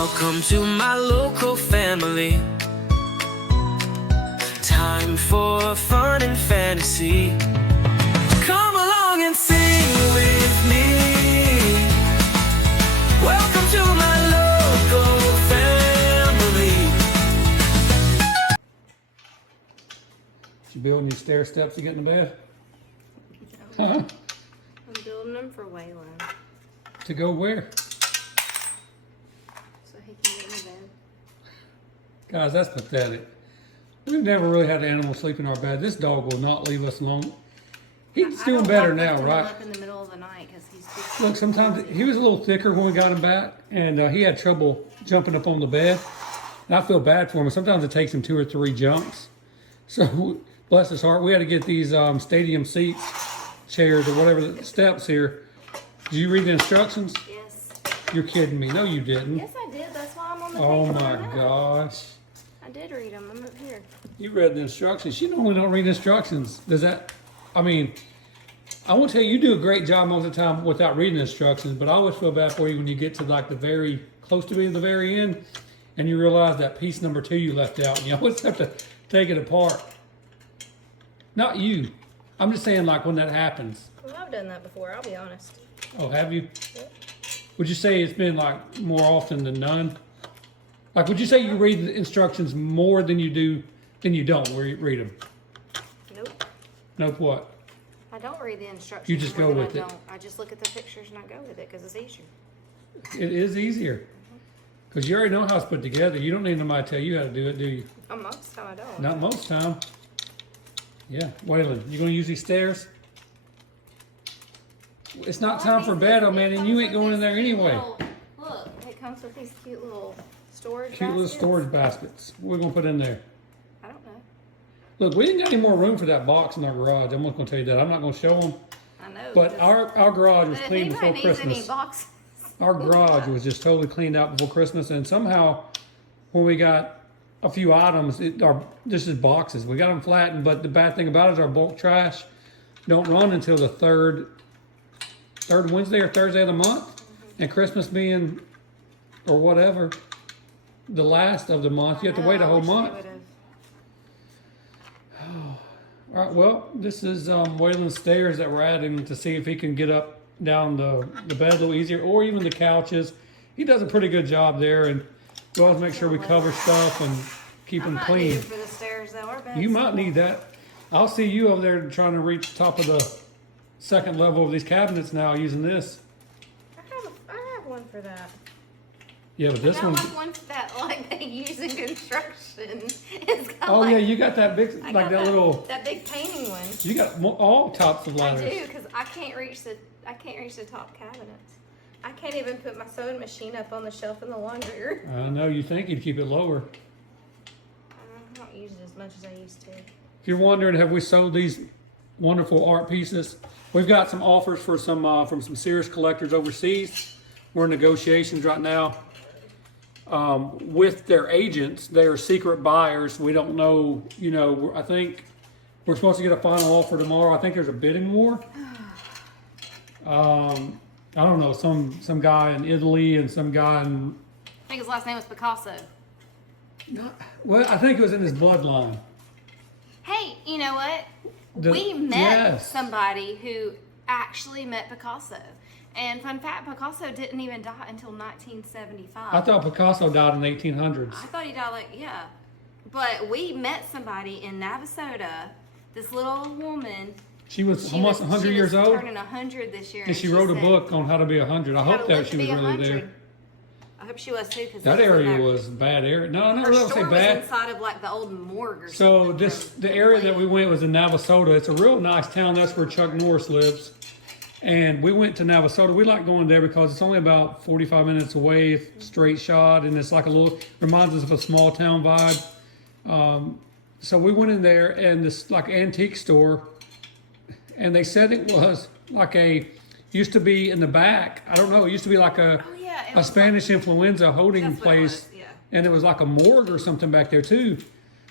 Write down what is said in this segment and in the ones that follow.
Welcome to my local family. Time for fun and fantasy. Come along and sing with me. Welcome to my local family. Did you build any stair steps to get in the bed? No. Huh? I'm building them for Waylon. To go where? So he can get in the bed. Guys, that's pathetic. We've never really had an animal sleep in our bed. This dog will not leave us alone. He's doing better now, right? Up in the middle of the night because he's just Look, sometimes he was a little thicker when we got him back, and he had trouble jumping up on the bed. And I feel bad for him. Sometimes it takes him 2 or 3 jumps. So, bless his heart, we had to get these stadium seats, chairs, or whatever, the steps here. Did you read the instructions? Yes. You're kidding me. No, you didn't. Yes, I did. That's why I'm on the Oh page my right now. gosh. I did read them. I'm up here. You read the instructions. She normally don't read instructions. Does that, I mean, I won't tell you, you do a great job most of the time without reading instructions, but I always feel bad for you when you get to like the very, close to being the very end, and you realize that piece number 2 you left out, and you always have to take it apart. Not you. I'm just saying like when that happens. Well, I've done that before. I'll be honest. Oh, have you? Yep. Would you say it's been like more often than none? Like, would you say you read the instructions more than you don't read them? Nope. Nope, what? I don't read the instructions. You just more go than with I it. don't. I just look at the pictures and I go with it because it's easier. It is easier. Because you already know how it's put together. You don't need somebody to tell you how to do it, do you? Most time I don't. Not most time. Yeah. Waylon, you going to use these stairs? It's not time for bed, oh man, and you ain't going in there anyway. Look, it comes with these cute little storage Cute little baskets. storage baskets. What are we going to put in there? I don't know. Look, we ain't got any more room for that box in our garage. I'm not going to tell you that. I'm not going to show them. I know. But just- our garage was But if clean anybody before needs any Christmas. boxes, Our garage was just totally cleaned out before Christmas, and somehow when we got a few items, this is boxes. We got them flattened, but the bad thing about it is our bulk trash don't run until the third Wednesday or Thursday of the month, and Christmas being or whatever the last of the month, you have to wait a whole month. All right, well, this is Waylon's stairs that we're adding to see if he can get up down the bed a little easier, or even the couches. He does a pretty good job there, and we always make sure we cover stuff and keep them clean. For the stairs, though, our bed's You might need that. I'll see you over there trying to reach the top of the second level of these cabinets now using this. I have one for that. Yeah, but this I got one. like one for that, like they use in construction. It's got Oh like, yeah, you got that big, I like got that little. that big painting one. You got all tops of I ladders. do because I can't reach the top cabinets. I can't even put my sewing machine up on the shelf in the laundry room. I know you think you'd keep it lower. I don't use it as much as I used to. If you're wondering, have we sold these wonderful art pieces? We've got some offers for some from some serious collectors overseas. We're in negotiations right now with their agents. They are secret buyers. We don't know. You know, I think we're supposed to get a final offer tomorrow. I think there's a bidding war. I don't know. Some guy in Italy and some guy in. I think his last name was Picasso. Well, I think it was in his bloodline. Hey, you know what? The- We met yes. somebody who actually met Picasso. And fun fact, Picasso didn't even die until 1975. I thought Picasso died in the 1800s. I thought he died yeah. But we met somebody in Navasota, this little woman. She was almost 100 years old. Turning 100 this year. And she wrote a said, book on how to be 100. I "How hope to that live she to was be really 100." there. I hope she was too. Cause That area was a bad area. No, Her I don't say store was bad. inside of like the old morgue or So something. the area that we went was in Navasota. It's a real nice town. That's where Chuck Norris lives. And we went to Navasota. We like going there because it's only about 45 minutes away, straight shot, and it's like reminds us of a small town vibe. So we went in there, and this like antique store, and they said it was like used to be in the back. I don't know. It used to be like a Spanish influenza holding That's what it place, was, yeah. and it was like a morgue or something back there too.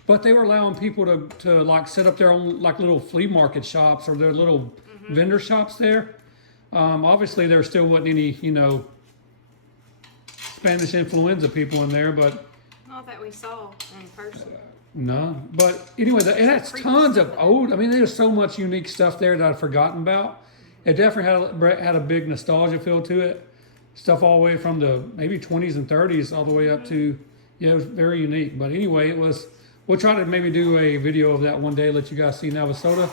But they were allowing people to like set up their own like little flea market shops or their little vendor shops there. Obviously, there still wasn't any, Spanish influenza people in there, but Not that we saw in person. no. But anyway, it has tons of old. I mean, there's so much unique stuff there that I'd forgotten about. It definitely had a big nostalgia feel to it. Stuff all the way from the maybe 20s and 30s all the way up to, yeah, it was very unique. But anyway, we'll try to maybe do a video of that one day, let you guys see Navasota,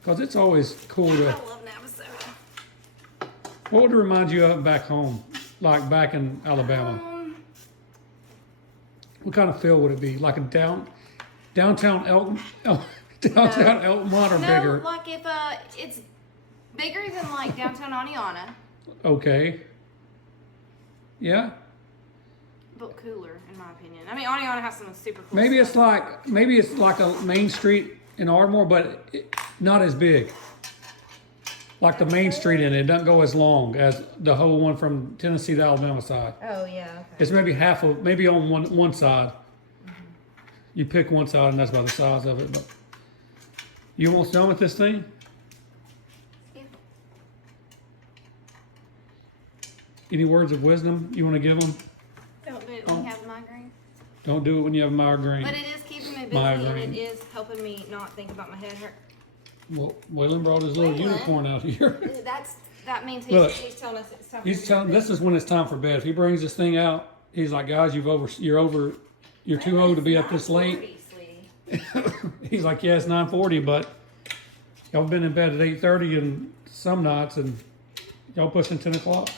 because it's always cool to. I love Navasota. What would it remind you of back home, like back in Alabama? What kind of feel would it be? Like a downtown Elton, Elkmont or No, bigger? like if it's bigger than like downtown Aniana, Okay. Yeah. but cooler in my opinion. I mean, Aniana has some super cool Maybe it's stuff. like a main street in Ardmore, but not as big. Like the main street in it doesn't go as long as the whole one from Tennessee to Alabama side. Oh yeah. Okay. It's maybe on one side. You pick one side, and that's about the size of it. But you almost done with this thing? Yeah. Any words of wisdom you want to give them? Don't do it when you have a migraine. Don't do it when you have a migraine. But it is keeping me busy Migraine. and it is helping me not think about my head hurt. Well, Waylon brought his little Waylon? unicorn out here. That means Look, he's telling us it's time. He's telling this is when it's time for bed. If he brings this thing out, he's like, guys, you're too old to be up this late. He's like, yeah, it's 9:40, but y'all been in bed at 8:30 and some nights, and y'all pushing 10 o'clock.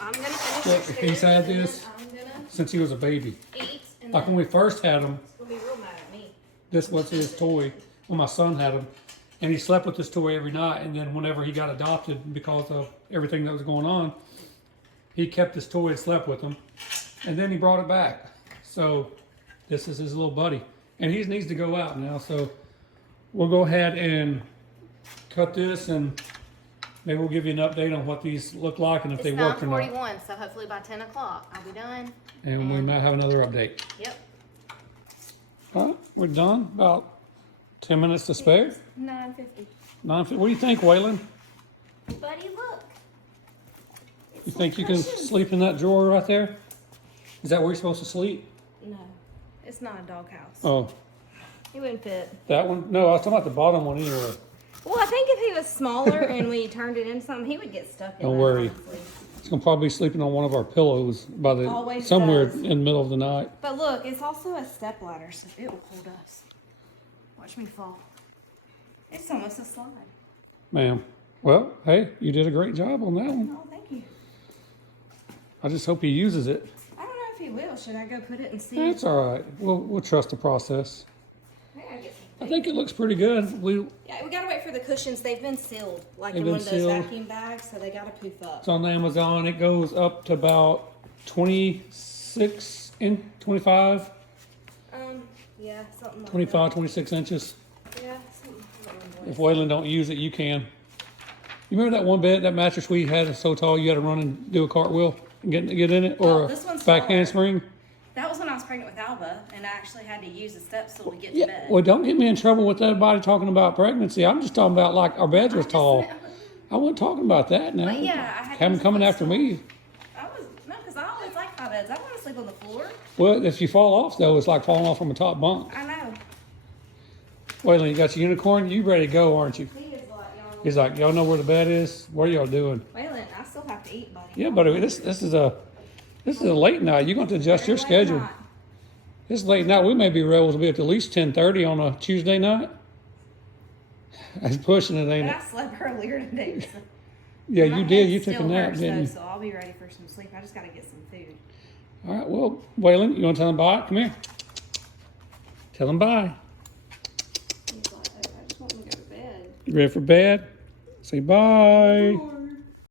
I'm gonna finish Look, this he's had and this then I'm gonna since he was a baby. eat and Like then when we first had him, he's gonna be real mad at me. this was his toy. When my son had him, and he slept with this toy every night. And then whenever he got adopted, because of everything that was going on, he kept this toy and slept with him. And then he brought it back. So this is his little buddy, and he needs to go out now. So we'll go ahead and cut this, and maybe we'll give you an update on what these look like and if they It's work or not. 9:41, so hopefully by 10 o'clock I'll be done. And we might have another update. Yep. All right, we're done. About 10 minutes to spare. 9:50. 9:50. What do you think, Waylon? Buddy, look. You think you can sleep in that drawer right there? Is that where you're supposed to sleep? No, it's not a doghouse. Oh, He wouldn't fit. that one? No, I was talking about the bottom one anyway. Well, I think if he was smaller and we turned it into something, he would get stuck in Don't there, worry. honestly. It's gonna probably be sleeping on one of our pillows by the Always somewhere does. in the middle of the night. But look, it's also a step ladder, so it will hold us. Watch me fall. It's almost a slide. Ma'am. Well, hey, you did a great job on that one. Oh, thank you. I just hope he uses it. I don't know if he will. Should I go put it and see? It's all right. We'll trust the process. I gotta get I some think it looks pretty good. Yeah, we gotta wait for the cushions. They've been sealed, like They've in been one of those sealed. vacuum bags, so they gotta poof up. It's on Amazon. It goes up to about 26 and 25, Yeah, something like 25, 26 inches. that. Yeah, something like If Waylon don't use it, you can. You remember that one bed, that mattress we had so tall you had to run and do a cartwheel and get in it, or Oh, this one's a back taller. handspring? that was when I was pregnant with Alba, and I actually had to use a step stool to get to Yeah. bed. Well, don't get me in trouble with everybody talking about pregnancy. I'm just talking about like our beds are tall. I wasn't talking about that now. But yeah, I had to Have them use a coming footstool. after me. Because I always like my beds. I want to sleep on the floor. Well, if you fall off though, it's like falling off from a top bunk. I know. Waylon, you got your unicorn? You ready to go, aren't you? He is like, y'all. He's like, y'all know where the bed is? What are y'all doing? Waylon, I still have to eat, buddy. Yeah, but this is a late night. You're going to adjust your Very late schedule. night. This late night, we may be able to be at least 10:30 on a Tuesday night. That's pushing it, ain't But it? I slept earlier today. So Yeah, my you did. head You took a still nap, hurts, didn't though, you? So I'll be ready for some sleep. I just got to get some food. All right, well, Waylon, you want to tell them bye? Come here. Tell them bye. He's like, I just want to go to bed. You ready for bed? Say bye.